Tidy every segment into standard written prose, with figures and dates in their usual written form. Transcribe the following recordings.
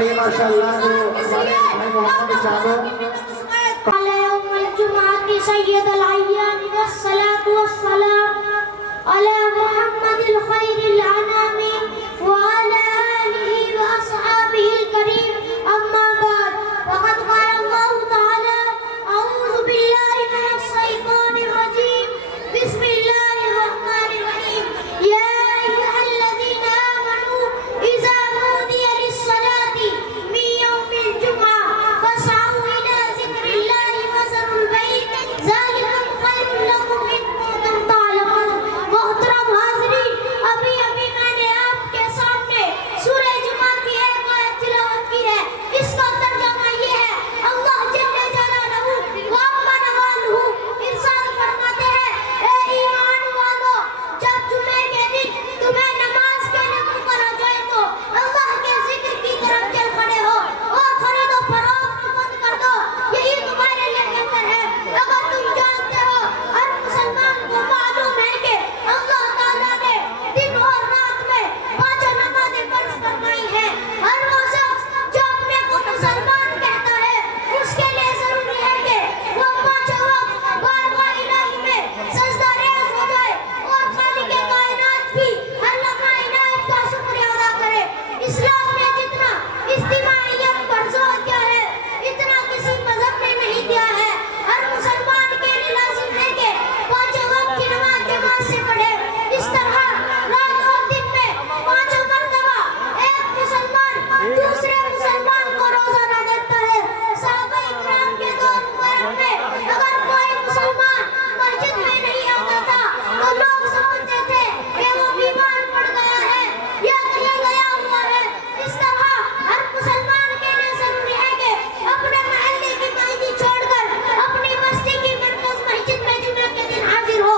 کریے ماشاءاللہ جو ہمارے بھائی محمد چالو يوم الجمعة سيد الأيام والصلاة والسلام على محمد الخير الأنام وعلى آله وأصحابه الكريم أما بعد وقد قال الله تعالى أعوذ بالله من الشيطان الرجيم بسم الله الرحمن الرحيم يا أيها الذين آمنوا إذا نودي للصلاة من يوم الجمعة فاسعوا إلى ذكر الله وذروا البيع ذلكم خير لكم إن كنتم تعلمون محترم حاضرین ابھی میں نے آپ کے سامنے سورہ جمعہ کی ایک آیت تلاوت کی ہے اس کا ترجمہ یہ ہے اللہ جل جلالہ وامن والہ ارشاد فرماتے ہیں اے ایمان والو جب جمعے کے دن تمہیں نماز کے لیے پکارا جائے تو اللہ کے ذکر کی طرف چل کھڑے ہو اور خرید و فروخت بند کر دو یہی تمہارے لیے بہتر ہے اگر تم جانتے ہو ہر مسلمان کو معلوم ہے کہ اللہ تعالیٰ نے دن اور رات میں 5 نمازیں فرض فرمائی ہیں ہر وہ شخص جو اپنے کو مسلمان کہتا ہے اس کے لیے ضروری ہے کہ وہ 5 وقت بارگاہ الہی میں سجدہ ریز ہو جائے اور خالق کائنات کی ہر لمحہ عنایت کا شکریہ ادا کرے اسلام نے جتنا اجتماعیت پر زور دیا ہے اتنا کسی مذہب نے نہیں دیا ہے ہر مسلمان کے لیے لازم ہے کہ 5 وقت کی نماز جماعت سے پڑھے اس طرح رات اور دن میں 5 مرتبہ ایک مسلمان دوسرے مسلمان کو روزانہ دیتا ہے صحابہ اکرام کے دور مبارک میں اگر کوئی مسلمان مسجد میں نہیں آتا تھا تو لوگ سمجھتے تھے کہ وہ بیمار پڑ گیا ہے یا کہیں گیا ہوا ہے اس طرح ہر مسلمان کے لیے ضروری ہے کہ اپنے محلے کی مسجد چھوڑ کر اپنی بستی کی مرکز مسجد میں جمعہ کے دن حاضر ہو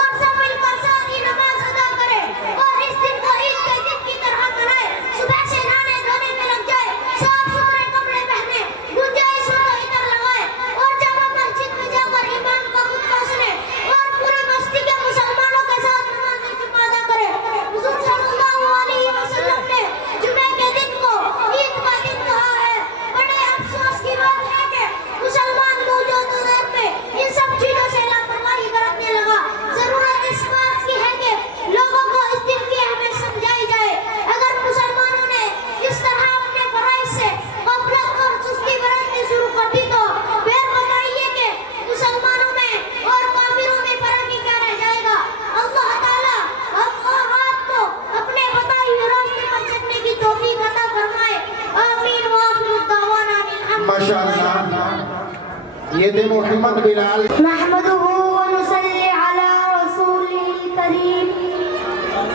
اور سب مل کر ساری نماز ادا کرے اور اس دن کو عید کے دن کی طرح منائے صبح سے نہانے دھونے میں لگ جائے صاف ستھرے کپڑے پہنے گنجائش ہو تو ادھر لگائے اور جامع مسجد میں جا کر امام کا خطبہ سنے اور پوری بستی کے مسلمانوں کے ساتھ نماز جمعہ ادا کرے حضور صلی اللہ علیہ وسلم نے جمعے کے دن کو عید کا دن کہا ہے بڑے افسوس کی بات ہے کہ مسلمان موجود دور میں ان سب چیزوں سے لاپرواہی برتنے لگا ضرورت اس بات کی ہے کہ لوگوں کو اس دن کی اہمیت سمجھائی جائے اگر مسلمانوں نے اس طرح اپنے فرائض سے غفلت اور سستی برتنی شروع کر دی تو پھر بتائیے کہ مسلمانوں میں اور کافروں میں فرق ہی کیا رہ جائے گا اللہ تعالیٰ ہم اور آپ کو اپنے بتائی ہوئے راستے پر چلنے کی توفیق عطا فرمائے آمین وآخر الدعوانا الحمد ماشاءاللہ یہ تھے محمد بلال نحمده ونصلي على رسوله الكريم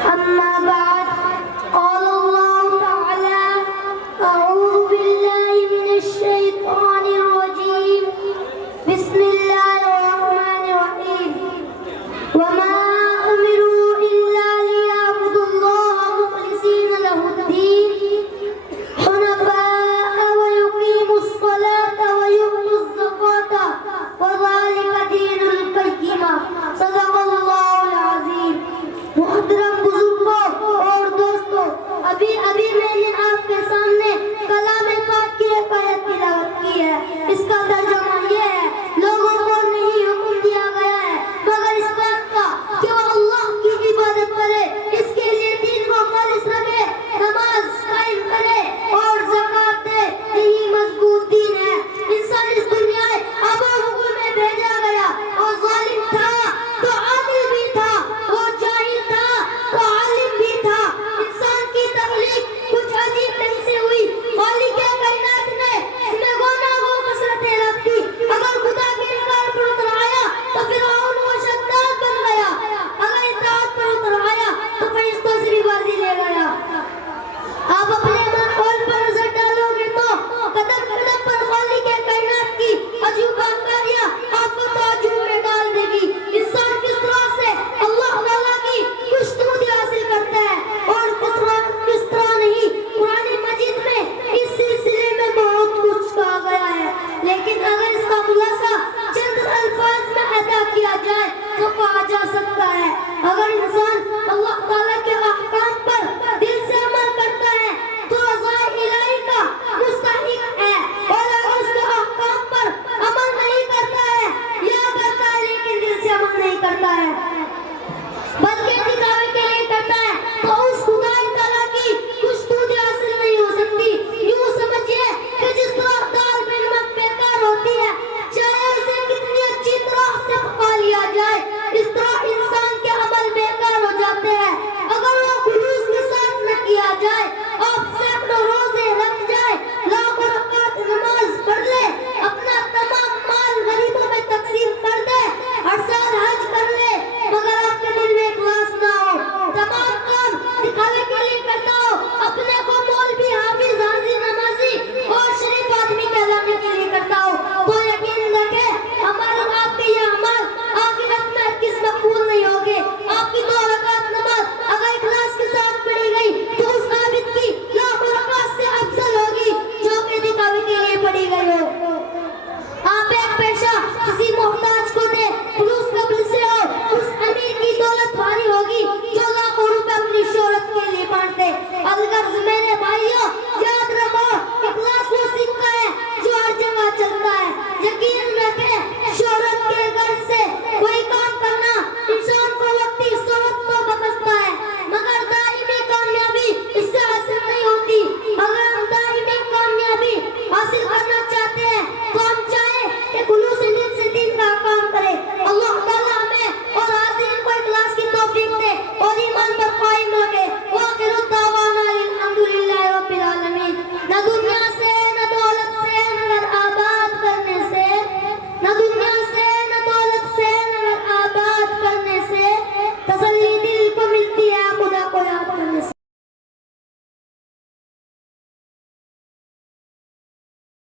أما